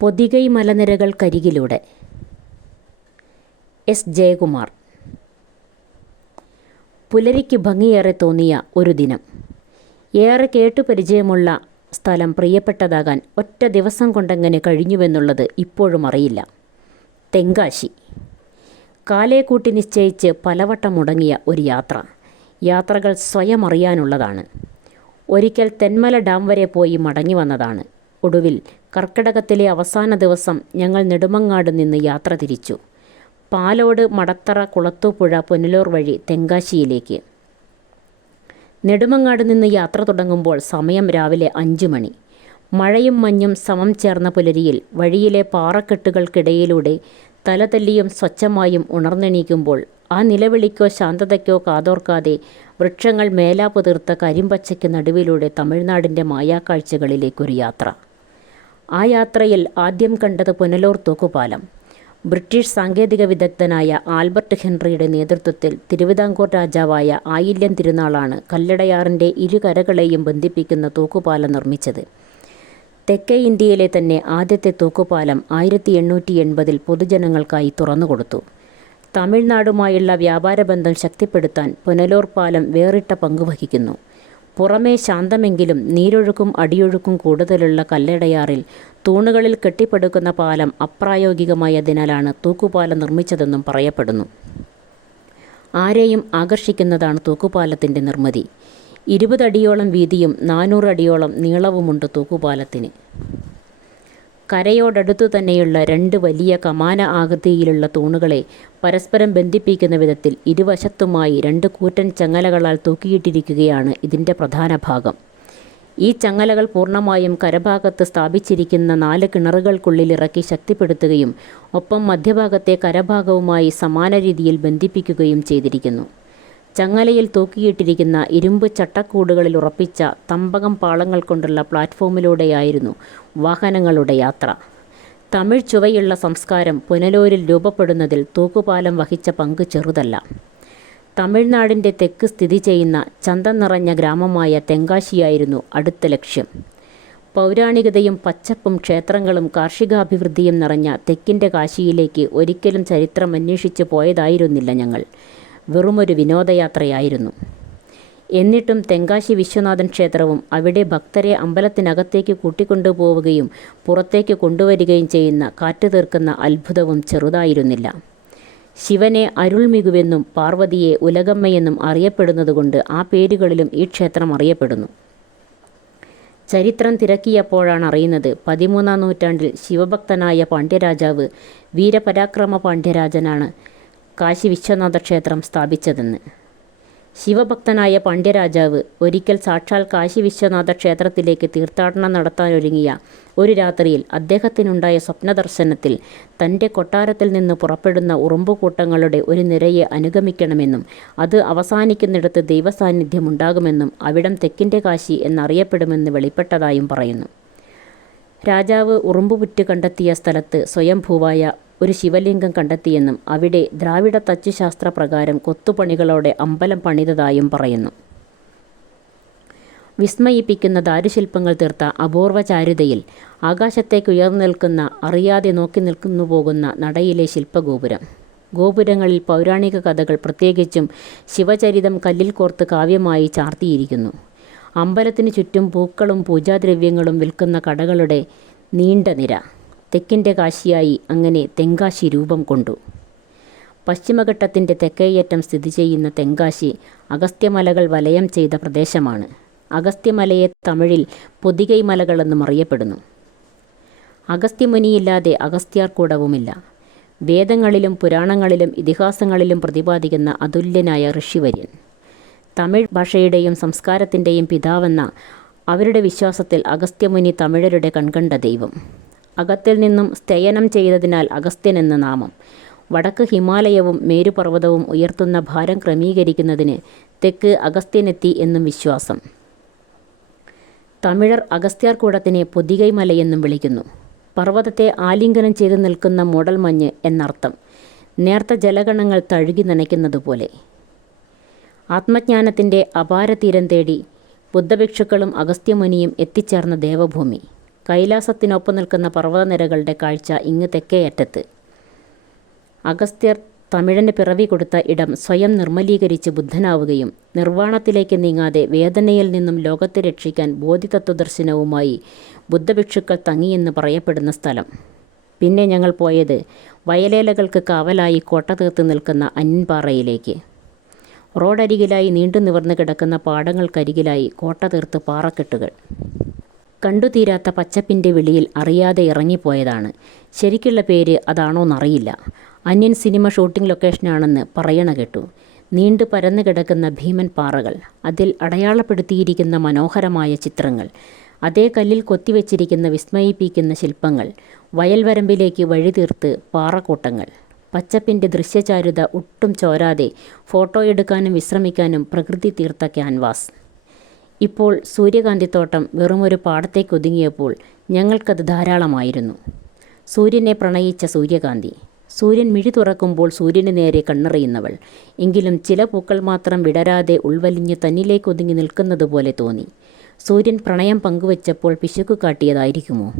പൊതികൈ മലനിരകൾക്കരികിലൂടെ. S Jayakumar. പുലരിക്ക് ഭംഗിയേറെ തോന്നിയ ഒരു ദിനം. ഏറെ കേട്ടുപരിചയമുള്ള സ്ഥലം പ്രിയപ്പെട്ടതാകാൻ ഒറ്റ ദിവസം കൊണ്ടെങ്ങനെ കഴിഞ്ഞുവെന്നുള്ളത് ഇപ്പോഴും അറിയില്ല. തെങ്കാശി. കാലേ കൂട്ടി നിശ്ചയിച്ച് പലവട്ടം മുടങ്ങിയ ഒരു യാത്ര. യാത്രകൾ സ്വയം അറിയാനുള്ളതാണ്. ഒരിക്കൽ തെന്മല ഡാം വരെ പോയി മടങ്ങി വന്നതാണ്. ഒടുവിൽ കർക്കിടകത്തിലെ അവസാന ദിവസം ഞങ്ങൾ നെടുമങ്ങാട് നിന്ന് യാത്ര തിരിച്ചു. പാലോട്, മടത്തറ, കുളത്തൂപ്പുഴ, പുനലൂർ വഴി തെങ്കാശിയിലേക്ക്. നെടുമങ്ങാട് നിന്ന് യാത്ര തുടങ്ങുമ്പോൾ സമയം രാവിലെ 5 മണി. മഴയും മഞ്ഞും സമം ചേർന്ന പുലരിയിൽ വഴിയിലെ പാറക്കെട്ടുകൾക്കിടയിലൂടെ തലതല്ലിയും സ്വച്ഛമായും ഉണർന്നെണീക്കുമ്പോൾ ആ നിലവിളിക്കോ ശാന്തതയ്ക്കോ കാതോർക്കാതെ വൃക്ഷങ്ങൾ മേലാപ്പു തീർത്ത കരിമ്പച്ചയ്ക്ക് നടുവിലൂടെ തമിഴ്നാടിൻ്റെ മായാക്കാഴ്ചകളിലേക്കൊരു യാത്ര. ആ യാത്രയിൽ ആദ്യം കണ്ടത് പുനലൂർ തൂക്കുപാലം. ബ്രിട്ടീഷ് സാങ്കേതിക വിദഗ്ധനായ ആൽബർട്ട് ഹെൻറിയുടെ നേതൃത്വത്തിൽ തിരുവിതാംകൂർ രാജാവായ ആയില്യം തിരുനാളാണ് കല്ലടയാറിൻ്റെ ഇരുകരകളെയും ബന്ധിപ്പിക്കുന്ന തൂക്കുപാലം നിർമ്മിച്ചത്. തെക്കേ ഇന്ത്യയിലെ തന്നെ ആദ്യത്തെ തൂക്കുപാലം 1880 പൊതുജനങ്ങൾക്കായി തുറന്നുകൊടുത്തു. തമിഴ്നാടുമായുള്ള വ്യാപാരബന്ധം ശക്തിപ്പെടുത്താൻ പുനലൂർ പാലം വേറിട്ട പങ്കുവഹിക്കുന്നു. പുറമേ ശാന്തമെങ്കിലും നീരൊഴുക്കും അടിയൊഴുക്കും കൂടുതലുള്ള കല്ലടയാറിൽ തൂണുകളിൽ കെട്ടിപ്പടുക്കുന്ന പാലം അപ്രായോഗികമായതിനാലാണ് തൂക്കുപാലം നിർമ്മിച്ചതെന്നും പറയപ്പെടുന്നു. ആരെയും ആകർഷിക്കുന്നതാണ് തൂക്കുപാലത്തിൻ്റെ നിർമ്മിതി. 20 അടിയോളം വീതിയും 400 അടിയോളം നീളവുമുണ്ട് തൂക്കുപാലത്തിന്. കരയോടടുത്തു തന്നെയുള്ള 2 വലിയ കമാന ആകൃതിയിലുള്ള തൂണുകളെ പരസ്പരം ബന്ധിപ്പിക്കുന്ന വിധത്തിൽ ഇരുവശത്തുമായി 2 കൂറ്റൻ ചങ്ങലകളാൽ തൂക്കിയിട്ടിരിക്കുകയാണ് ഇതിൻ്റെ പ്രധാന ഭാഗം. ഈ ചങ്ങലകൾ പൂർണ്ണമായും കരഭാഗത്ത് സ്ഥാപിച്ചിരിക്കുന്ന 4 കിണറുകൾക്കുള്ളിൽ ഇറക്കി ശക്തിപ്പെടുത്തുകയും ഒപ്പം മധ്യഭാഗത്തെ കരഭാഗവുമായി സമാന രീതിയിൽ ബന്ധിപ്പിക്കുകയും ചെയ്തിരിക്കുന്നു. ചങ്ങലയിൽ തൂക്കിയിട്ടിരിക്കുന്ന ഇരുമ്പ് ചട്ടക്കൂടുകളിൽ ഉറപ്പിച്ച തമ്പകം പാളങ്ങൾ കൊണ്ടുള്ള പ്ലാറ്റ്ഫോമിലൂടെയായിരുന്നു വാഹനങ്ങളുടെ യാത്ര. തമിഴ് ചുവയുള്ള സംസ്കാരം പുനലൂരിൽ രൂപപ്പെടുന്നതിൽ തൂക്കുപാലം വഹിച്ച പങ്ക് ചെറുതല്ല. തമിഴ്നാടിൻ്റെ തെക്ക് സ്ഥിതി ചെയ്യുന്ന ചന്തം നിറഞ്ഞ ഗ്രാമമായ തെങ്കാശിയായിരുന്നു അടുത്ത ലക്ഷ്യം. പൗരാണികതയും പച്ചപ്പും ക്ഷേത്രങ്ങളും കാർഷികാഭിവൃദ്ധിയും നിറഞ്ഞ തെക്കിൻ്റെ കാശിയിലേക്ക് ഒരിക്കലും ചരിത്രം അന്വേഷിച്ച് പോയതായിരുന്നില്ല ഞങ്ങൾ. വെറുമൊരു വിനോദയാത്രയായിരുന്നു. എന്നിട്ടും തെങ്കാശി വിശ്വനാഥൻ ക്ഷേത്രവും അവിടെ ഭക്തരെ അമ്പലത്തിനകത്തേക്ക് കൂട്ടിക്കൊണ്ടുപോവുകയും പുറത്തേക്ക് കൊണ്ടുവരികയും ചെയ്യുന്ന കാറ്റ് തീർക്കുന്ന അത്ഭുതവും ചെറുതായിരുന്നില്ല. ശിവനെ അരുൾമികുവെന്നും പാർവതിയെ ഉലകമ്മയെന്നും അറിയപ്പെടുന്നതുകൊണ്ട് ആ പേരുകളിലും ഈ ക്ഷേത്രം അറിയപ്പെടുന്നു. ചരിത്രം തിരക്കിയപ്പോഴാണ് അറിയുന്നത് 13-ാം നൂറ്റാണ്ടിൽ ശിവഭക്തനായ പാണ്ഡ്യരാജാവ് വീരപരാക്രമ പാണ്ഡ്യരാജനാണ് കാശി വിശ്വനാഥ ക്ഷേത്രം സ്ഥാപിച്ചതെന്ന്. ശിവഭക്തനായ പാണ്ഡ്യരാജാവ് ഒരിക്കൽ സാക്ഷാൽ കാശി വിശ്വനാഥ ക്ഷേത്രത്തിലേക്ക് തീർത്ഥാടനം നടത്താനൊരുങ്ങിയ ഒരു രാത്രിയിൽ അദ്ദേഹത്തിനുണ്ടായ സ്വപ്നദർശനത്തിൽ തൻ്റെ കൊട്ടാരത്തിൽ നിന്ന് പുറപ്പെടുന്ന ഉറുമ്പുകൂട്ടങ്ങളുടെ ഒരു നിരയെ അനുഗമിക്കണമെന്നും അത് അവസാനിക്കുന്നിടത്ത് ദൈവസാന്നിധ്യമുണ്ടാകുമെന്നും അവിടം തെക്കിൻ്റെ കാശി എന്നറിയപ്പെടുമെന്ന് വെളിപ്പെട്ടതായും പറയുന്നു. രാജാവ് ഉറുമ്പുപുറ്റ് കണ്ടെത്തിയ സ്ഥലത്ത് സ്വയംഭൂവായ ഒരു ശിവലിംഗം കണ്ടെത്തിയെന്നും അവിടെ ദ്രാവിഡ തച്ചുശാസ്ത്ര പ്രകാരം കൊത്തുപണികളോടെ അമ്പലം പണിതതായും പറയുന്നു. വിസ്മയിപ്പിക്കുന്ന ദാരുശില്പങ്ങൾ തീർത്ത അപൂർവ ചാരുതയിൽ ആകാശത്തേക്ക് ഉയർന്നു നിൽക്കുന്ന അറിയാതെ നോക്കി നിൽക്കുന്നു പോകുന്ന നടയിലെ ശില്പഗോപുരം. ഗോപുരങ്ങളിൽ പൗരാണിക കഥകൾ, പ്രത്യേകിച്ചും ശിവചരിതം കല്ലിൽ കോർത്ത് കാവ്യമായി ചാർത്തിയിരിക്കുന്നു. അമ്പലത്തിനു ചുറ്റും പൂക്കളും പൂജാദ്രവ്യങ്ങളും വിൽക്കുന്ന കടകളുടെ നീണ്ട നിര. തെക്കിൻ്റെ കാശിയായി അങ്ങനെ തെങ്കാശി രൂപം കൊണ്ടു. പശ്ചിമഘട്ടത്തിൻ്റെ തെക്കേയറ്റം സ്ഥിതി ചെയ്യുന്ന തെങ്കാശി അഗസ്ത്യമലകൾ വലയം ചെയ്ത പ്രദേശമാണ്. അഗസ്ത്യമലയെ തമിഴിൽ പൊതികൈ മലകളെന്നും അറിയപ്പെടുന്നു. അഗസ്ത്യമുനിയില്ലാതെ അഗസ്ത്യാർകൂടവുമില്ല. വേദങ്ങളിലും പുരാണങ്ങളിലും ഇതിഹാസങ്ങളിലും പ്രതിപാദിക്കുന്ന അതുല്യനായ ഋഷിവര്യൻ. തമിഴ് ഭാഷയുടെയും സംസ്കാരത്തിൻ്റെയും പിതാവെന്ന അവരുടെ വിശ്വാസത്തിൽ അഗസ്ത്യമുനി തമിഴരുടെ കൺകണ്ട ദൈവം. അകത്തിൽ നിന്നും സ്തയനം ചെയ്തതിനാൽ അഗസ്ത്യൻ എന്ന നാമം. വടക്ക് ഹിമാലയവും മേരുപർവ്വതവും ഉയർത്തുന്ന ഭാരം ക്രമീകരിക്കുന്നതിന് തെക്ക് അഗസ്ത്യനെത്തി എന്നും വിശ്വാസം. തമിഴർ അഗസ്ത്യാർകൂടത്തിനെ പൊതികൈ മലയെന്നും വിളിക്കുന്നു. പർവ്വതത്തെ ആലിംഗനം ചെയ്ത് നിൽക്കുന്ന മൂടൽമഞ്ഞ് എന്നർത്ഥം. നേർത്ത ജലഗണങ്ങൾ തഴുകി നനയ്ക്കുന്നതുപോലെ. ആത്മജ്ഞാനത്തിൻ്റെ അപാരതീരം തേടി ബുദ്ധഭിക്ഷുക്കളും അഗസ്ത്യമുനിയും എത്തിച്ചേർന്ന ദേവഭൂമി. കൈലാസത്തിനൊപ്പം നിൽക്കുന്ന പർവ്വതനിരകളുടെ കാഴ്ച ഇങ്ങ് തെക്കേ അറ്റത്ത്. അഗസ്ത്യർ തമിഴന് പിറവി കൊടുത്ത ഇടം സ്വയം നിർമ്മലീകരിച്ച് ബുദ്ധനാവുകയും നിർവ്വാണത്തിലേക്ക് നീങ്ങാതെ വേദനയിൽ നിന്നും ലോകത്തെ രക്ഷിക്കാൻ ബോധിതത്വദർശനവുമായി ബുദ്ധഭിക്ഷുക്കൾ തങ്ങിയെന്ന് പറയപ്പെടുന്ന സ്ഥലം. പിന്നെ ഞങ്ങൾ പോയത് വയലേലകൾക്ക് കാവലായി കോട്ട തീർത്ത് നിൽക്കുന്ന അന്യൻപാറയിലേക്ക്. റോഡരികിലായി നീണ്ടു നിവർന്ന് കിടക്കുന്ന പാടങ്ങൾക്കരികിലായി കോട്ട തീർത്ത് പാറക്കെട്ടുകൾ. കണ്ടുതീരാത്ത പച്ചപ്പിൻ്റെ വിളിയിൽ അറിയാതെ ഇറങ്ങിപ്പോയതാണ്. ശരിക്കുള്ള പേര് അതാണോന്നറിയില്ല. അന്യൻ സിനിമ ഷൂട്ടിംഗ് ലൊക്കേഷനാണെന്ന് പറയണ കേട്ടു. നീണ്ടു പരന്നു കിടക്കുന്ന ഭീമൻ പാറകൾ, അതിൽ അടയാളപ്പെടുത്തിയിരിക്കുന്ന മനോഹരമായ ചിത്രങ്ങൾ, അതേ കല്ലിൽ കൊത്തിവെച്ചിരിക്കുന്ന വിസ്മയിപ്പിക്കുന്ന ശില്പങ്ങൾ, വയൽവരമ്പിലേക്ക് വഴി തീർത്ത് പാറക്കൂട്ടങ്ങൾ. പച്ചപ്പിൻ്റെ ദൃശ്യചാരുത ഒട്ടും ചോരാതെ ഫോട്ടോ എടുക്കാനും വിശ്രമിക്കാനും പ്രകൃതി തീർത്ത ക്യാൻവാസ്. ഇപ്പോൾ സൂര്യകാന്തിത്തോട്ടം വെറുമൊരു പാടത്തേക്കൊതുങ്ങിയപ്പോൾ ഞങ്ങൾക്കത് ധാരാളമായിരുന്നു. സൂര്യനെ പ്രണയിച്ച സൂര്യകാന്തി. സൂര്യൻ മിഴി തുറക്കുമ്പോൾ സൂര്യന് നേരെ കണ്ണെറിയുന്നവൾ. എങ്കിലും ചില പൂക്കൾ മാത്രം വിടരാതെ ഉൾവലിഞ്ഞ് തന്നിലേക്കൊതുങ്ങി നിൽക്കുന്നത് പോലെ തോന്നി. സൂര്യൻ പ്രണയം പങ്കുവച്ചപ്പോൾ പിശുക്കു കാട്ടിയതായിരിക്കുമോ?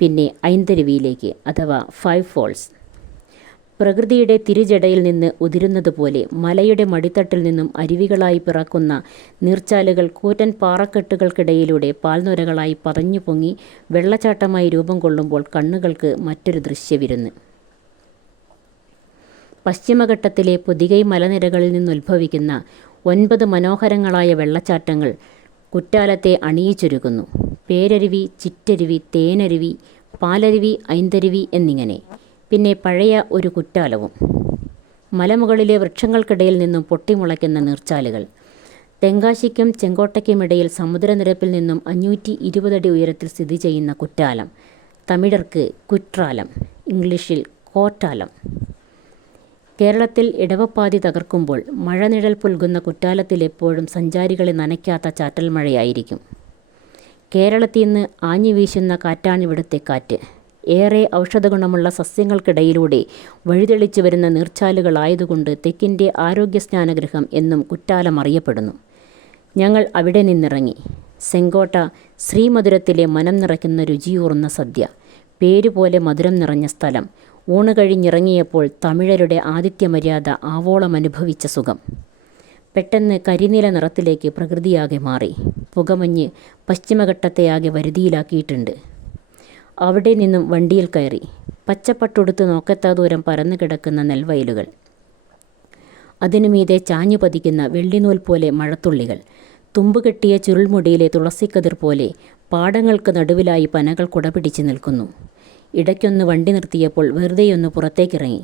പിന്നെ ഐന്തരുവിയിലേക്ക്, അഥവാ 5 ഫോൾസ്. പ്രകൃതിയുടെ തിരുജടയിൽ നിന്ന് ഉതിരുന്നതുപോലെ മലയുടെ മടിത്തട്ടിൽ നിന്നും അരുവികളായി പിറക്കുന്ന നീർച്ചാലുകൾ കൂറ്റൻ പാറക്കെട്ടുകൾക്കിടയിലൂടെ പാൽനുരകളായി പതഞ്ഞു പൊങ്ങി വെള്ളച്ചാട്ടമായി രൂപം കൊള്ളുമ്പോൾ കണ്ണുകൾക്ക് മറ്റൊരു ദൃശ്യവിരുന്ന്. പശ്ചിമഘട്ടത്തിലെ പൊതികൈ മലനിരകളിൽ നിന്നുത്ഭവിക്കുന്ന 9 മനോഹരങ്ങളായ വെള്ളച്ചാട്ടങ്ങൾ കുറ്റാലത്തെ അണിയിച്ചൊരുക്കുന്നു. പേരരുവി, ചിറ്റരുവി, തേനരുവി, പാലരുവി, ഐന്തരുവി എന്നിങ്ങനെ. പിന്നെ പഴയ ഒരു കുറ്റാലവും. മലമുകളിലെ വൃക്ഷങ്ങൾക്കിടയിൽ നിന്നും പൊട്ടിമുളയ്ക്കുന്ന നീർച്ചാലുകൾ. തെങ്കാശിക്കും ചെങ്കോട്ടയ്ക്കുമിടയിൽ സമുദ്രനിരപ്പിൽ നിന്നും 520 അടി ഉയരത്തിൽ സ്ഥിതി ചെയ്യുന്ന കുറ്റാലം. തമിഴർക്ക് കുട്രാലം, ഇംഗ്ലീഷിൽ കോറ്റാലം. കേരളത്തിൽ ഇടവപ്പാതി തകർക്കുമ്പോൾ മഴനിഴൽ പുൽകുന്ന കുറ്റാലത്തിൽ എപ്പോഴും സഞ്ചാരികളെ നനയ്ക്കാത്ത ചാറ്റൽ മഴയായിരിക്കും. കേരളത്തിൽ നിന്ന് ആഞ്ഞു വീശുന്ന കാറ്റാണിവിടുത്തെ കാറ്റ്. ഏറെ ഔഷധഗുണമുള്ള സസ്യങ്ങൾക്കിടയിലൂടെ വഴിതെളിച്ചു വരുന്ന നീർച്ചാലുകളായതുകൊണ്ട് തെക്കിൻ്റെ ആരോഗ്യസ്നാനഗൃഹം എന്നും കുറ്റാലം അറിയപ്പെടുന്നു. ഞങ്ങൾ അവിടെ നിന്നിറങ്ങി. സെങ്കോട്ട ശ്രീമധുരത്തിലെ മനം നിറയ്ക്കുന്ന രുചിയൂറുന്ന സദ്യ. പേരുപോലെ മധുരം നിറഞ്ഞ സ്ഥലം. ഊണ് കഴിഞ്ഞിറങ്ങിയപ്പോൾ തമിഴരുടെ ആതിഥ്യമര്യാദ ആവോളം അനുഭവിച്ച സുഖം. പെട്ടെന്ന് കരിനീല നിറത്തിലേക്ക് പ്രകൃതിയാകെ മാറി. പുകമഞ്ഞ് പശ്ചിമഘട്ടത്തെയാകെ വരുതിയിലാക്കിയിട്ടുണ്ട്. അവിടെ നിന്നും വണ്ടിയിൽ കയറി. പച്ചപ്പട്ടുടുത്ത് നോക്കത്താ ദൂരം പരന്നു കിടക്കുന്ന നെൽവയലുകൾ. അതിനുമീതെ ചാഞ്ഞു പതിക്കുന്ന വെള്ളിനൂൽ പോലെ മഴത്തുള്ളികൾ. തുമ്പുകെട്ടിയ ചുരുൾമുടിയിലെ തുളസിക്കതിർ പോലെ പാടങ്ങൾക്ക് നടുവിലായി പനകൾ കുടപിടിച്ച് നിൽക്കുന്നു. ഇടയ്ക്കൊന്ന് വണ്ടി നിർത്തിയപ്പോൾ വെറുതെയൊന്ന് പുറത്തേക്കിറങ്ങി.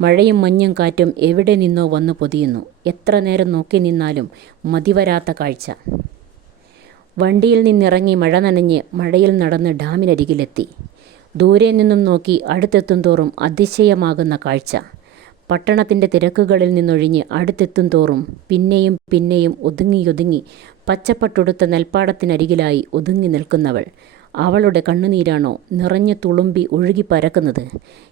മഴയും മഞ്ഞും കാറ്റും എവിടെ നിന്നോ വന്നു പൊതിയുന്നു. എത്ര നേരം നോക്കി നിന്നാലും മതിവരാത്ത കാഴ്ച. വണ്ടിയിൽ നിന്നിറങ്ങി മഴ നനഞ്ഞ് മഴയിൽ നടന്ന് ഡാമിനരികിലെത്തി. ദൂരെ നിന്നും നോക്കി അടുത്തെത്തും തോറും അതിശയമാകുന്ന കാഴ്ച. പട്ടണത്തിൻ്റെ തിരക്കുകളിൽ നിന്നൊഴിഞ്ഞ് അടുത്തെത്തും തോറും പിന്നെയും പിന്നെയും ഒതുങ്ങി പച്ചപ്പട്ടുടുത്ത നെൽപ്പാടത്തിനരികിലായി ഒതുങ്ങി നിൽക്കുന്നവൾ. അവളുടെ കണ്ണുനീരാണോ നിറഞ്ഞു തുളുമ്പി ഒഴുകി പരക്കുന്നത്?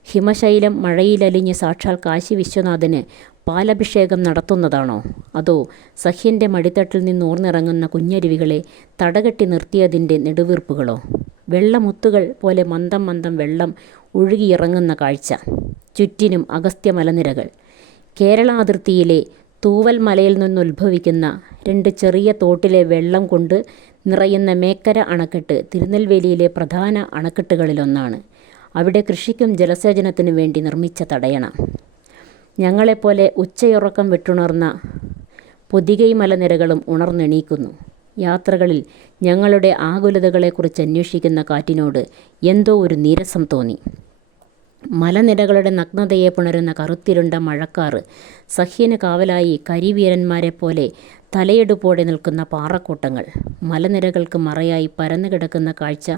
ഹിമശൈലം മഴയിലലിഞ്ഞ് സാക്ഷാൽ കാശി വിശ്വനാഥന് പാലഭിഷേകം നടത്തുന്നതാണോ? അതോ സഹ്യൻ്റെ മടിത്തട്ടിൽ നിന്നൂർന്നിറങ്ങുന്ന കുഞ്ഞരുവികളെ തടകെട്ടി നിർത്തിയതിൻ്റെ നെടുവീർപ്പുകളോ? വെള്ളമുത്തുകൾ പോലെ മന്ദം മന്ദം വെള്ളം ഒഴുകിയിറങ്ങുന്ന കാഴ്ച. ചുറ്റിനും അഗസ്ത്യ മലനിരകൾ. കേരള അതിർത്തിയിലെ തൂവൽ മലയിൽ നിന്നുത്ഭവിക്കുന്ന 2 ചെറിയ തോട്ടിലെ വെള്ളം കൊണ്ട് നിറയുന്ന മേക്കര അണക്കെട്ട് തിരുനെൽവേലിയിലെ പ്രധാന അണക്കെട്ടുകളിലൊന്നാണ്. അവിടെ കൃഷിക്കും ജലസേചനത്തിനു വേണ്ടി നിർമ്മിച്ച തടയണ. ഞങ്ങളെപ്പോലെ ഉച്ചയുറക്കം വിട്ടുണർന്ന പൊതികൈ മലനിരകളും ഉണർന്നെണീക്കുന്നു. യാത്രകളിൽ ഞങ്ങളുടെ ആകുലതകളെക്കുറിച്ച് അന്വേഷിക്കുന്ന കാറ്റിനോട് എന്തോ ഒരു നീരസം തോന്നി. മലനിരകളുടെ നഗ്നതയെ പുണരുന്ന കറുത്തിരുണ്ട മഴക്കാറ്. സഹ്യന് കാവലായി കരിവീരന്മാരെപ്പോലെ തലയെടുപ്പോടെ നിൽക്കുന്ന പാറക്കൂട്ടങ്ങൾ. മലനിരകൾക്ക് മറയായി പരന്നു കിടക്കുന്ന കാഴ്ച.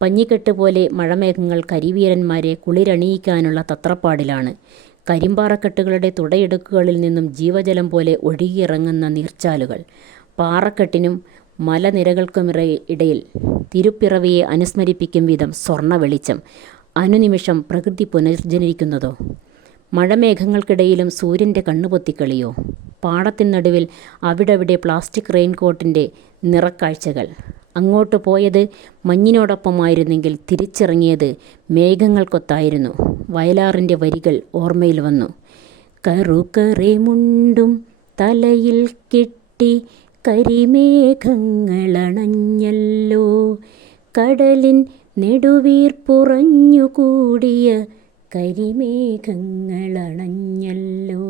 പഞ്ഞിക്കെട്ട് പോലെ മഴമേഘങ്ങൾ കരിവീരന്മാരെ കുളിരണിയിക്കാനുള്ള തത്രപ്പാടിലാണ്. കരിമ്പാറക്കെട്ടുകളുടെ തുടയിടുക്കുകളിൽ നിന്നും ജീവജലം പോലെ ഒഴുകിയിറങ്ങുന്ന നീർച്ചാലുകൾ. പാറക്കെട്ടിനും മലനിരകൾക്കുമിടയിൽ തിരുപ്പിറവിയെ അനുസ്മരിപ്പിക്കും വിധം സ്വർണ്ണ വെളിച്ചം. അനുനിമിഷം പ്രകൃതി പുനർജനിക്കുന്നതോ? മഴമേഘങ്ങൾക്കിടയിലും സൂര്യൻ്റെ കണ്ണുപൊത്തിക്കളിയോ? പാടത്തിനടുവിൽ അവിടവിടെ പ്ലാസ്റ്റിക് റെയിൻകോട്ടിൻ്റെ നിറക്കാഴ്ചകൾ. അങ്ങോട്ട് പോയത് മഞ്ഞിനോടൊപ്പമായിരുന്നെങ്കിൽ തിരിച്ചിറങ്ങിയത് മേഘങ്ങൾക്കൊത്തായിരുന്നു. വയലാറിൻ്റെ വരികൾ ഓർമ്മയിൽ വന്നു. കറുകറെ മുണ്ടും തലയിൽ കെട്ടി കരിമേഘങ്ങളണഞ്ഞല്ലോ, കടലിൻ നെടുവീർപ്പുറഞ്ഞുകൂടിയ കരിമേഘങ്ങളണഞ്ഞല്ലോ.